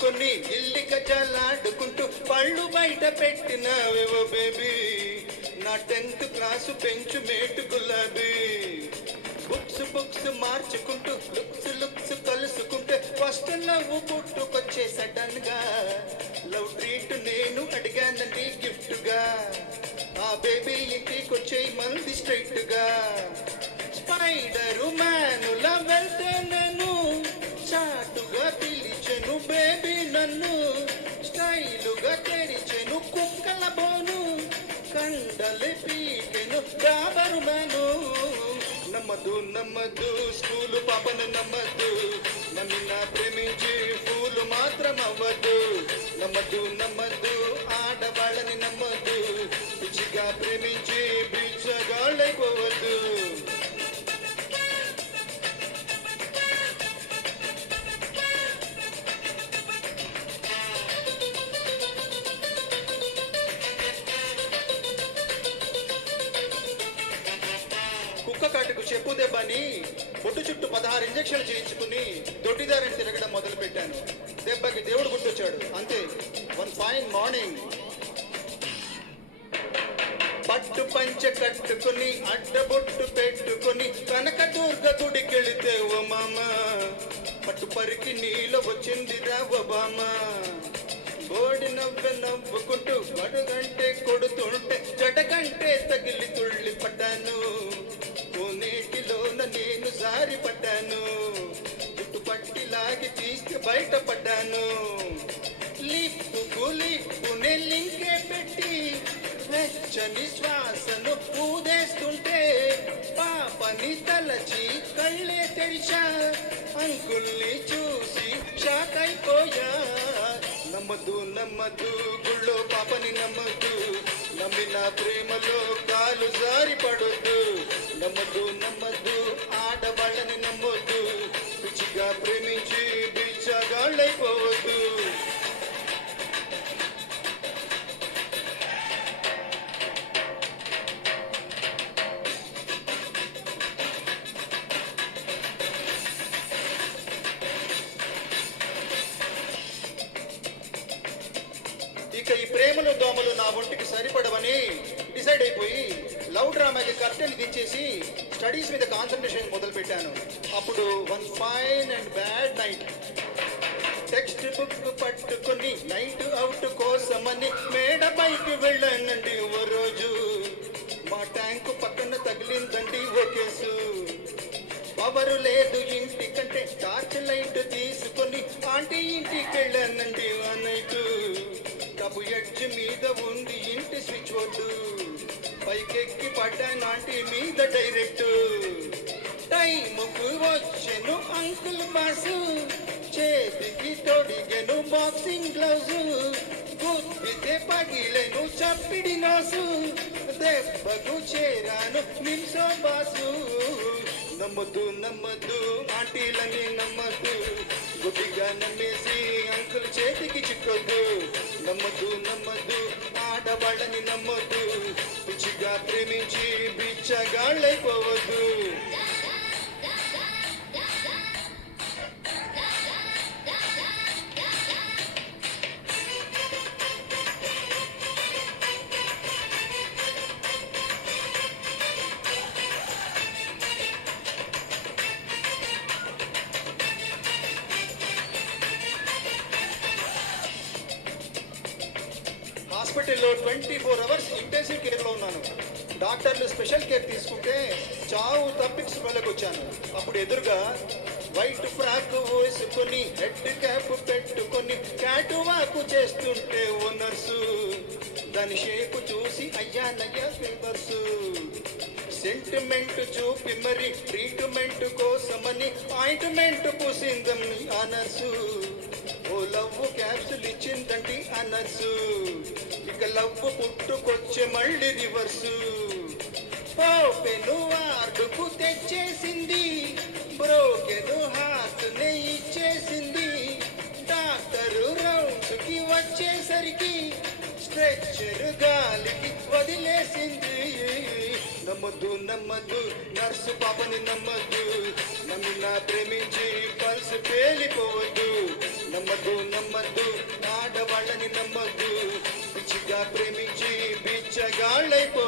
పట్టుకొని ఇల్లి గజాలాడుకుంటూ పళ్ళు బయట పెట్టినావేవో బేబీ నా 10th క్లాసు పెంచు మేటు గులాబీ బుక్స్ మార్చుకుంటూ లుక్స్ కలుసుకుంటే ఫస్ట్ లవ్ పుట్టుకొచ్చే సడన్ గా లవ్ ట్రీట్ నేను అడిగానండి గిఫ్ట్ గా ఆ బేబీ ఇంటికొచ్చే మంది స్ట్రైట్ గా స్పైడరు మ్యానులా వెళ్తే నేను చాటుగా పిలిచెను బేబీ నన్ను స్టైలుగా తెరిచెను కుక్కల బోను కండలు పీకెను డాబరు మ్యాను నమ్మదు స్కూలు పాపను నమ్మద్దు నమ్మిన ప్రేమించి ఫూలు మాత్రం అవ్వద్దు నమ్మద్దు ఆడవాళ్ళని నమ్మద్దు పిచ్చిగా ప్రేమించి బిచ్చగాళ్ళైపోవద్దు కుక్క కాటుకు చెప్పు దెబ్బని బొట్టు చుట్టూ 16 ఇంజక్షన్లు చేయించుకుని దొడ్డిదారిని తిరగడం మొదలు పెట్టాను. దెబ్బకి దేవుడు గుర్తొచ్చాడు అంతే. వన్ ఫైన్ మార్నింగ్ పట్టు పంచ కట్టుకుని అడ్డబొట్టు పెట్టుకుని కనకదుర్గ గుడికెళితే ఓ మామ పట్టు పరికి నీలో వచ్చిందిరా ఓ బామ బోడి నవ్వుకుంటూ గడుగంటే కొడుతుంటే జటగంటే తగిలి తుళ్ళి పడ్డాను నీటిలోన నేను జారి పడ్డాను జుట్టు పట్టి లాగి తీస్తే బయటపడ్డాను లిప్పునే లింకే పెట్టి వెచ్చని శ్వాసను ఊదేస్తుంటే పాపని తలచి కళ్ళే తెరిచా అంకుల్ని చూసి షాక్ అయిపోయా నమ్మదు గుళ్ళో పాపని నమ్మదు నమ్మిన ప్రేమలో కాలు జారి పడొద్దు నమ్మదు ఆడవాళ్ళని నమ్మొద్దు పిచ్చిగా ప్రేమించి బిచ్చగాళ్ళైపోవద్దు ఇక ఈ ప్రేమలు దోమలు నా ఒంటికి సరిపడవని డిసైడ్ అయిపోయి లవ్ డ్రామాకి కర్టెన్ దించేసి స్టడీస్ మీద కాన్సన్ట్రేషన్ మొదలు పెట్టాను. అప్పుడు one fine and bad night text book పట్టుకుని నైట్ అవుట్ కోసమని మేడ పైకి వెళ్ళానండి. ఓ రోజు మా ట్యాంకు పక్కన తగిలిందండి ఓ కేసు. పవరు లేదు ఇంటికంటే టార్చ్ లైట్ తీసుకొని ఆంటీ ఇంటికి వెళ్ళానండి. ఆ నైట్ టబు ఎడ్జ్ మీద ఉంది ఇంటి స్విచ్ బోర్డు పైకెక్కి పడ్డాను ఆంటీ మీద డైరెక్ట్. టైముకు వచ్చెను అంకుల్ బాసు చేతికి తొడిగెను బాక్సింగ్ గ్లౌజ్ గుద్దితే పగిలెను చప్పిడి నోసు దెబ్బకు చేరాను నిమ్సో బాసు నమ్మదు ఆంటీలని నమ్మద్దు గుడ్డిగా నమ్మేసి అంకుల్ చేతికి చిక్కొద్దు నమ్మద్దు ఆడవాళ్ళని నమ్మద్దు పిచ్చిగా ప్రేమించి బిచ్చగాళ్ళైపోవద్దు హాస్పిటల్లో 24 అవర్స్ ఇంటెన్సివ్ కేర్లో ఉన్నాను. డాక్టర్లు స్పెషల్ కేర్ తీసుకుంటే చావు తప్పించుకోలేక వచ్చాను. అప్పుడు ఎదురుగా వైట్ ఫ్రాక్ వేసుకొని హెడ్ క్యాప్ పెట్టుకొని క్యాటు వాకు చేస్తుంటే ఓ నర్సు దాని షేపు చూసి అయ్యానయ్యా ఫేవర్సు సెంటిమెంట్ చూపి మరి ట్రీట్మెంట్ కోసమని ఆయింట్మెంట్ పూసిందని ఆ నర్సు. ఓ లవ్ క్యాప్సుల్ ఇచ్చిందండి ఆ నర్సు. ఇక లవ్ పుట్టుకొచ్చే మళ్ళీ రివర్సు. పోపెను వార్డుకు తెచ్చేసింది బ్రోకెను హార్ట్ నే ఇచ్చేసింది. డాక్టరు రౌండ్స్ కి వచ్చేసరికి స్ట్రెచ్చర్ గాలికి వదిలేసింది. నమ్మద్దు నర్సు పాపని నమ్మద్దు నమ్మిన ప్రేమించి పల్స్ పేలిపోవద్దు నమ్మద్దు గాళ్ళైపోయారు.